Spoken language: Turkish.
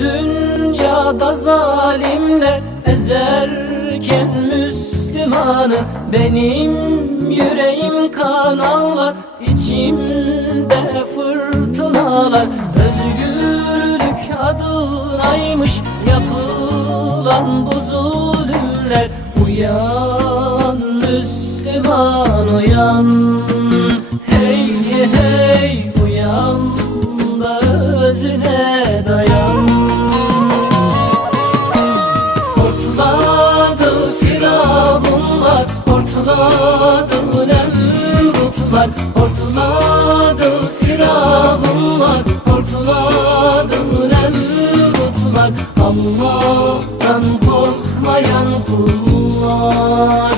Dünyada zalimler ezerken Müslümanı Benim yüreğim kan ağlar içimde fırtınalar. Özgürlük adınaymış yapılan bu zulümler. Uyan Müslüman uyan. Hey hey uyan da özüne firavunlar Hortuladım firavunlar Hortuladım remutlar Allah'tan korkmayan kullar.